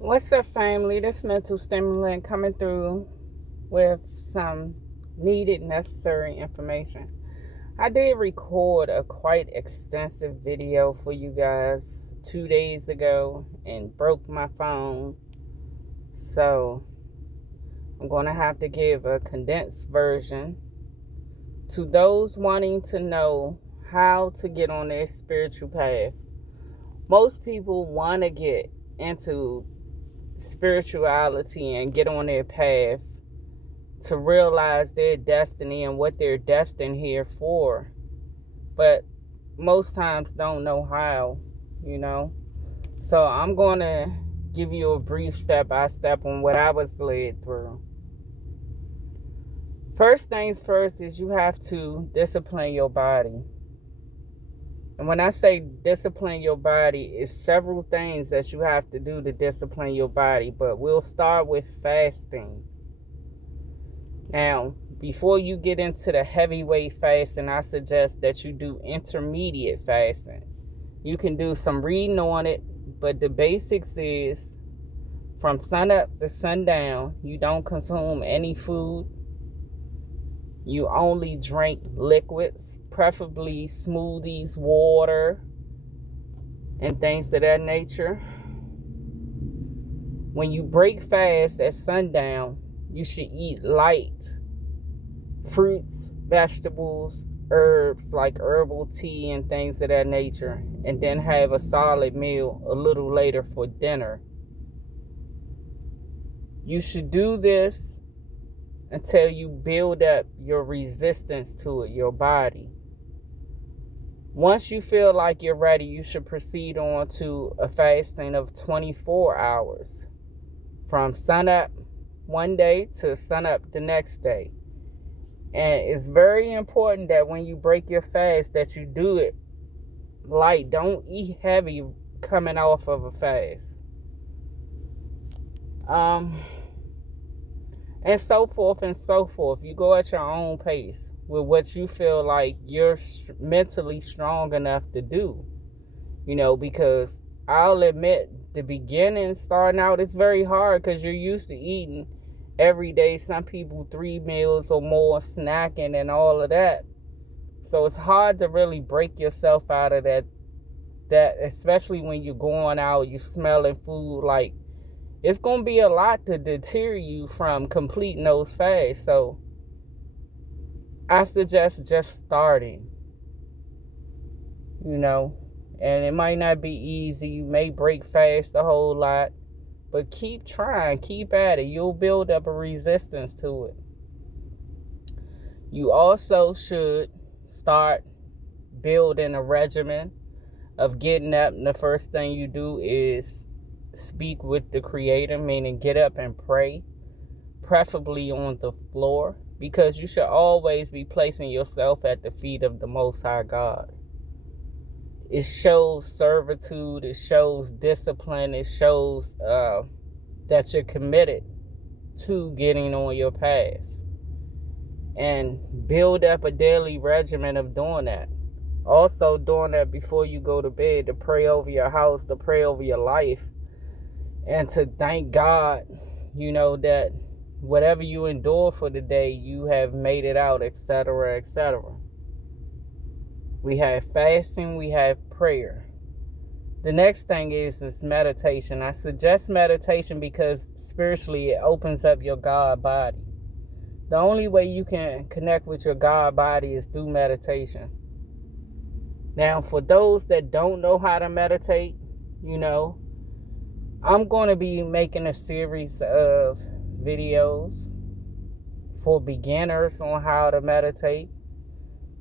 What's up, family? This mental stimulant coming through with some needed, necessary information. I did record a quite extensive video for you guys 2 days ago and broke my phone. So I'm going to have to give a condensed version to those wanting to know how to get on their spiritual path. Most people want to get into spirituality and get on their path to realize their destiny and what they're destined here for, but most times don't know how. So I'm going to give you a brief step by step on what I was led through. First things first is you have to discipline your body. And when I say discipline your body, it's several things that you have to do to discipline your body, but we'll start with fasting. Now, before you get into the heavyweight fasting, I suggest that you do intermediate fasting. You can do some reading on it, but the basics is from sunup to sundown, you don't consume any food. You only drink liquids, preferably smoothies, water, and things of that nature. When you break fast at sundown, you should eat light fruits, vegetables, herbs like herbal tea and things of that nature, and then have a solid meal a little later for dinner. You should do this until you build up your resistance to it, your body. Once you feel like you're ready, you should proceed on to a fasting of 24 hours from sunup one day to sunup the next day. And it's very important that when you break your fast that you do it light. Don't eat heavy coming off of a fast. And so forth and so forth. You go at your own pace with what you feel like you're mentally strong enough to do. Because I'll admit, the beginning, starting out, it's very hard because you're used to eating every day. Some people 3 meals or more, snacking and all of that. So it's hard to really break yourself out of that, especially when you're going out, you're smelling food. Like, it's going to be a lot to deter you from completing those fasts. So I suggest just starting, and it might not be easy. You may break fast a whole lot, but keep trying, keep at it. You'll build up a resistance to it. You also should start building a regimen of getting up, and the first thing you do is speak with the Creator, meaning get up and pray, preferably on the floor, because you should always be placing yourself at the feet of the Most High God. It shows servitude, it shows discipline, it shows that you're committed to getting on your path. And build up a daily regimen of doing that. Also doing that before you go to bed, to pray over your house, to pray over your life, and to thank God, that whatever you endure for the day, you have made it out, etc., etc. We have fasting, we have prayer. The next thing is meditation. I suggest meditation because spiritually it opens up your God body. The only way you can connect with your God body is through meditation. Now, for those that don't know how to meditate, I'm going to be making a series of videos for beginners on how to meditate,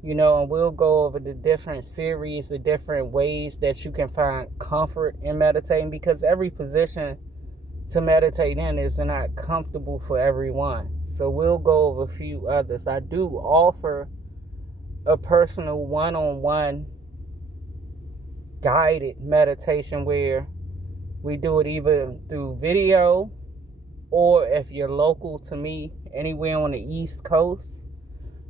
and we'll go over the different series, the different ways that you can find comfort in meditating, because every position to meditate in is not comfortable for everyone. So we'll go over a few others. I do offer a personal one-on-one guided meditation where we do it either through video, or if you're local to me, anywhere on the East Coast,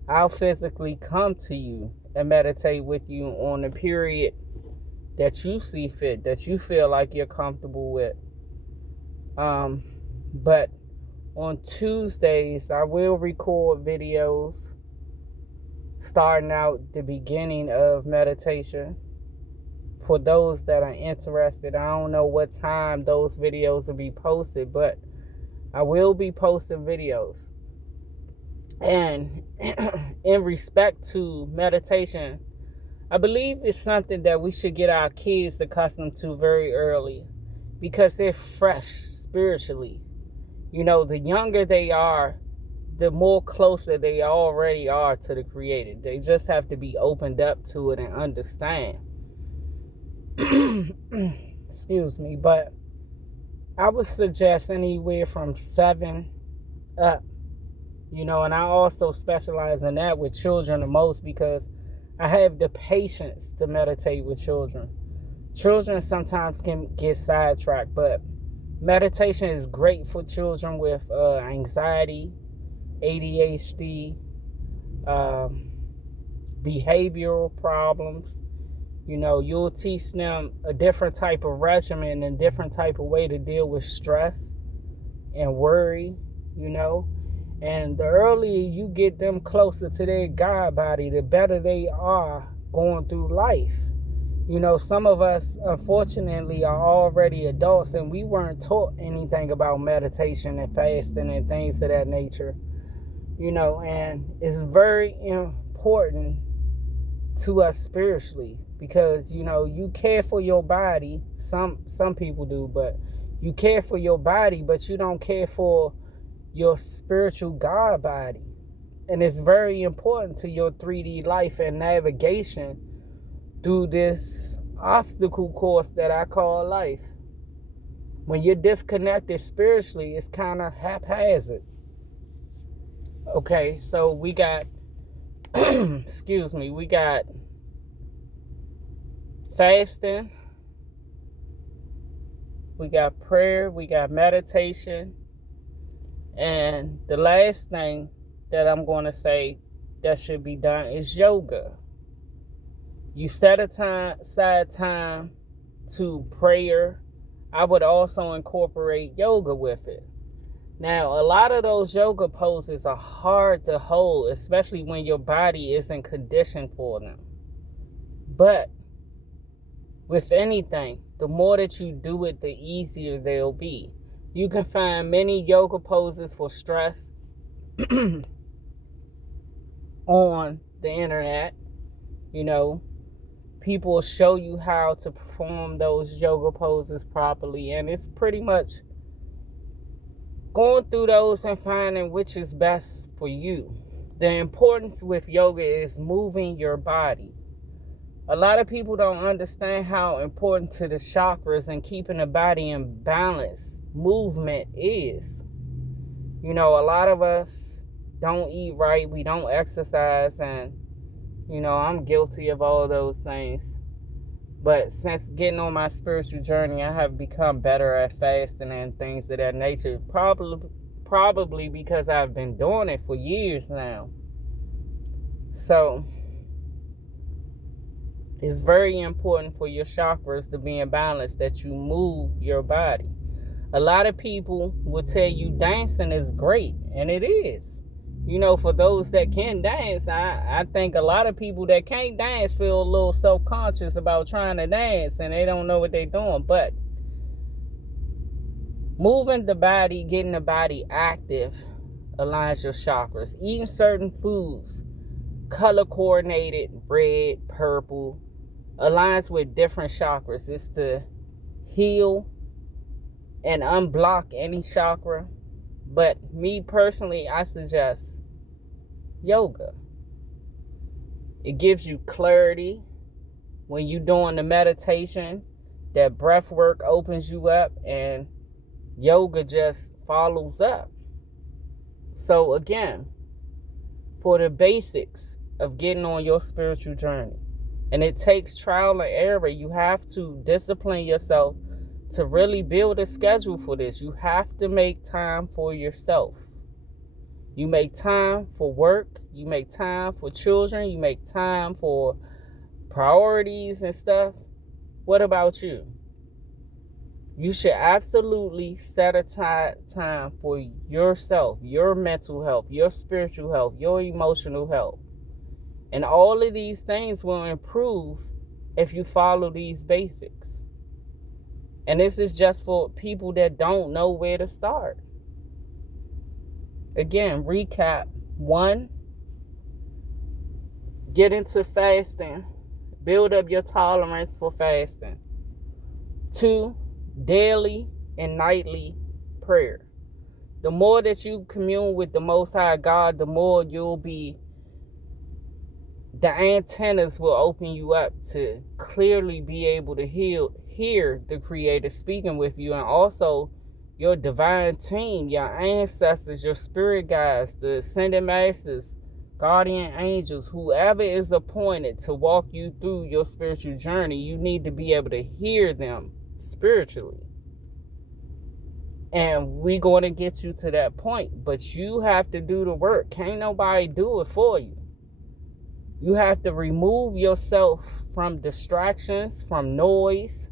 I'll physically come to you and meditate with you on the period that you see fit, that you feel like you're comfortable with. But on Tuesdays, I will record videos starting out the beginning of meditation for those that are interested. I don't know what time those videos will be posted, but I will be posting videos. And in respect to meditation, I believe it's something that we should get our kids accustomed to very early because they're fresh spiritually. You know, the younger they are, the more closer they already are to the Creator. They just have to be opened up to it and understand. Excuse me, but I would suggest anywhere from 7 up. You know, and I also specialize in that with children the most because I have the patience to meditate with children. Children sometimes can get sidetracked, but meditation is great for children with anxiety, ADHD, behavioral problems. You know, you'll teach them a different type of regimen and different type of way to deal with stress and worry, you know. And the earlier you get them closer to their God body, the better they are going through life. You know, some of us, unfortunately, are already adults and we weren't taught anything about meditation and fasting and things of that nature. You know, and it's very important to us spiritually because, you know, you care for your body. Some people do, but you care for your body, but you don't care for your spiritual God body. And it's very important to your 3D life and navigation through this obstacle course that I call life. When you're disconnected spiritually, it's kind of haphazard. Okay, so we got excuse me, we got fasting, we got prayer, we got meditation. And the last thing that I'm going to say that should be done is yoga. You set aside time to prayer. I would also incorporate yoga with it. Now, a lot of those yoga poses are hard to hold, especially when your body isn't conditioned for them. But with anything, the more that you do it, the easier they'll be. You can find many yoga poses for stress on the internet. You know, people will show you how to perform those yoga poses properly. And it's pretty much going through those and finding which is best for you. The importance with yoga is moving your body. A lot of people don't understand how important to the chakras and keeping the body in balance movement is. You know, a lot of us don't eat right, we don't exercise, and, you know, I'm guilty of all those things. But since getting on my spiritual journey, I have become better at fasting and things of that nature. Probably because I've been doing it for years now. So it's very important for your chakras to be in balance, that you move your body. A lot of people will tell you dancing is great, and it is. You know, for those that can dance, I think a lot of people that can't dance feel a little self-conscious about trying to dance, and they don't know what they're doing. But moving the body, getting the body active, aligns your chakras. Eating certain foods, color coordinated, red, purple, aligns with different chakras. It's to heal and unblock any chakra. But me personally, I suggest yoga. It gives you clarity when you're doing the meditation. That breath work opens you up, and yoga just follows up. So again, for the basics of getting on your spiritual journey, and it takes trial and error, you have to discipline yourself to really build a schedule for this. You have to make time for yourself. You make time for work, you make time for children, you make time for priorities and stuff. What about you? You should absolutely set aside time for yourself, your mental health, your spiritual health, your emotional health. And all of these things will improve if you follow these basics. And this is just for people that don't know where to start. Again, recap. 1, get into fasting. Build up your tolerance for fasting. 2, daily and nightly prayer. The more that you commune with the Most High God, the more the antennas will open you up to clearly be able to hear the Creator speaking with you, and also your divine team, your ancestors, your spirit guides, the ascended masters, guardian angels, whoever is appointed to walk you through your spiritual journey. You need to be able to hear them spiritually. And we're going to get you to that point, but you have to do the work. Can't nobody do it for you. You have to remove yourself from distractions, from noise,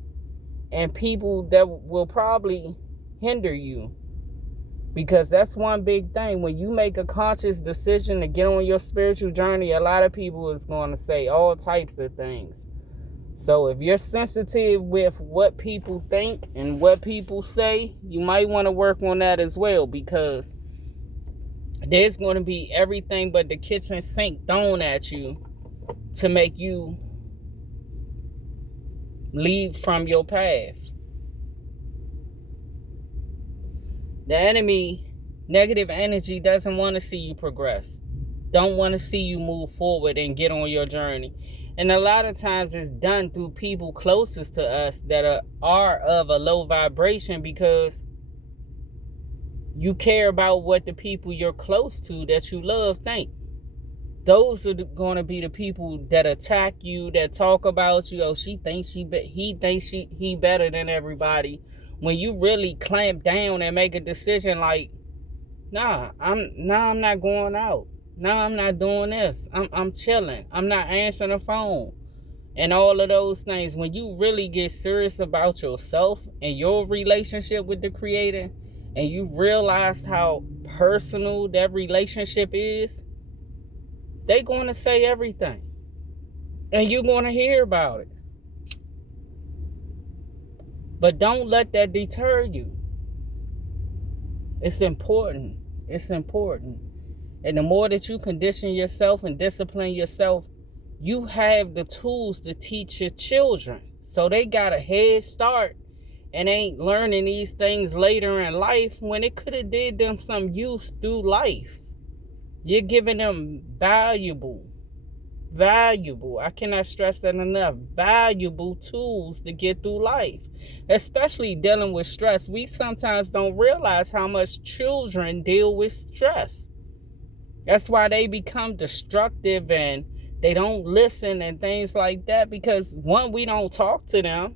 and people that will probably hinder you. Because that's one big thing. When you make a conscious decision to get on your spiritual journey, a lot of people is going to say all types of things. So if you're sensitive with what people think and what people say, you might want to work on that as well, because there's going to be everything but the kitchen sink thrown at you to make you leave from your path. The enemy, negative energy, doesn't want to see you progress. Don't want to see you move forward and get on your journey. And a lot of times it's done through people closest to us that are of a low vibration, because you care about what the people you're close to that you love think. Those are going to be the people that attack you, that talk about you. Oh, he thinks he better than everybody. When you really clamp down and make a decision like, I'm not going out. I'm not doing this. I'm chilling. I'm not answering the phone. And all of those things. When you really get serious about yourself and your relationship with the Creator, and you realize how personal that relationship is, they're going to say everything. And you're going to hear about it. But don't let that deter you. It's important. It's important. And the more that you condition yourself and discipline yourself, you have the tools to teach your children. So they got a head start and ain't learning these things later in life when it could have did them some use through life. You're giving them valuable, I cannot stress that enough, valuable tools to get through life, especially dealing with stress. We sometimes don't realize how much children deal with stress. That's why they become destructive and they don't listen and things like that, because one, we don't talk to them.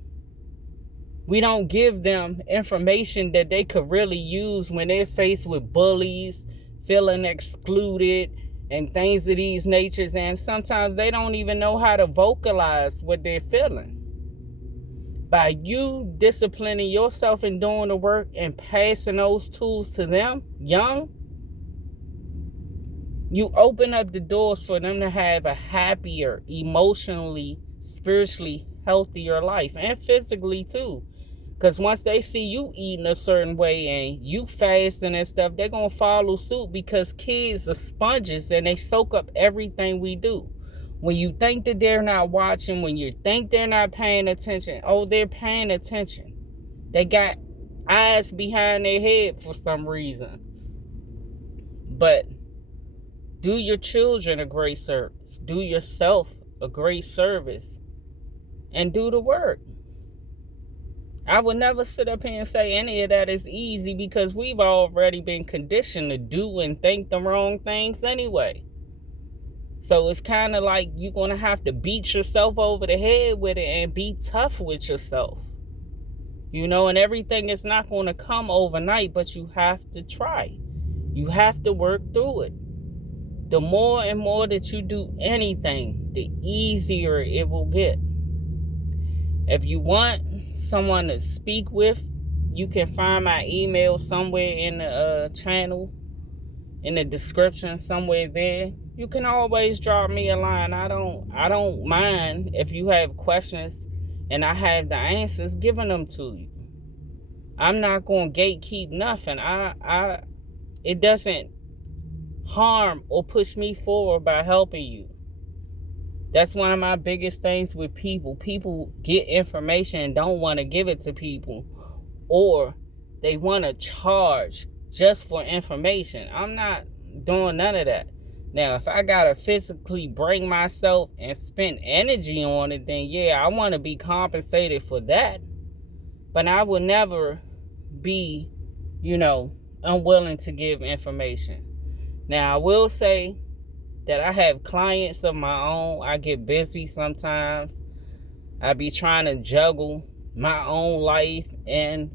We don't give them information that they could really use when they're faced with bullies, feeling excluded, and things of these natures. And sometimes they don't even know how to vocalize what they're feeling. By you disciplining yourself and doing the work and passing those tools to them young, you open up the doors for them to have a happier, emotionally, spiritually healthier life, and physically too. Because once they see you eating a certain way and you fasting and stuff, they're going to follow suit, because kids are sponges and they soak up everything we do. When you think that they're not watching, when you think they're not paying attention, oh, they're paying attention. They got eyes behind their head for some reason. But do your children a great service. Do yourself a great service. And do the work. I would never sit up here and say any of that is easy, because we've already been conditioned to do and think the wrong things anyway. So it's kind of like you're going to have to beat yourself over the head with it and be tough with yourself. You know, and everything is not going to come overnight, but you have to try. You have to work through it. The more and more that you do anything, the easier it will get. If you want someone to speak with you can find my email somewhere in the channel, in the description, somewhere there. You can always drop me a line. I don't mind if you have questions and I have the answers, giving them to you. I'm not going to gatekeep nothing. It doesn't harm or push me forward by helping you. That's one of my biggest things with people. People get information and don't want to give it to people, or they want to charge just for information. I'm not doing none of that. Now, if I got to physically bring myself and spend energy on it, then yeah, I want to be compensated for that. But I will never be, unwilling to give information. Now, I will say that I have clients of my own. I get busy sometimes. I be trying to juggle my own life and,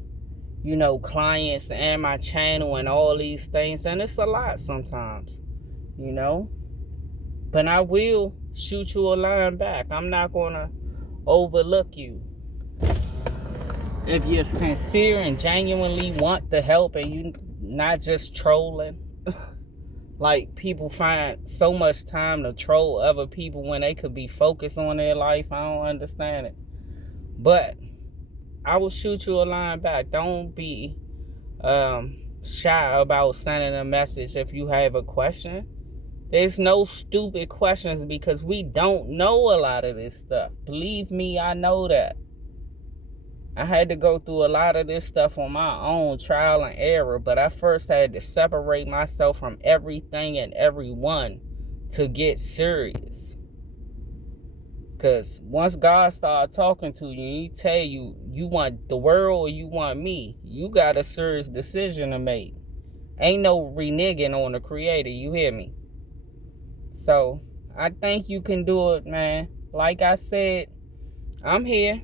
clients and my channel and all these things. And it's a lot sometimes, But I will shoot you a line back. I'm not going to overlook you. If you're sincere and genuinely want the help and you not just trolling. Like, people find so much time to troll other people when they could be focused on their life. I don't understand it. But I will shoot you a line back. Don't be shy about sending a message if you have a question. There's no stupid questions because we don't know a lot of this stuff. Believe me, I know that. I had to go through a lot of this stuff on my own, trial and error, but I first had to separate myself from everything and everyone to get serious. Because once God started talking to you, he tell you, you want the world or you want me, you got a serious decision to make. Ain't no reneging on the Creator, you hear me? So, I think you can do it, man. Like I said, I'm here.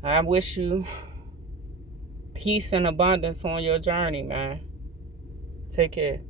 I wish you peace and abundance on your journey, man. Take care.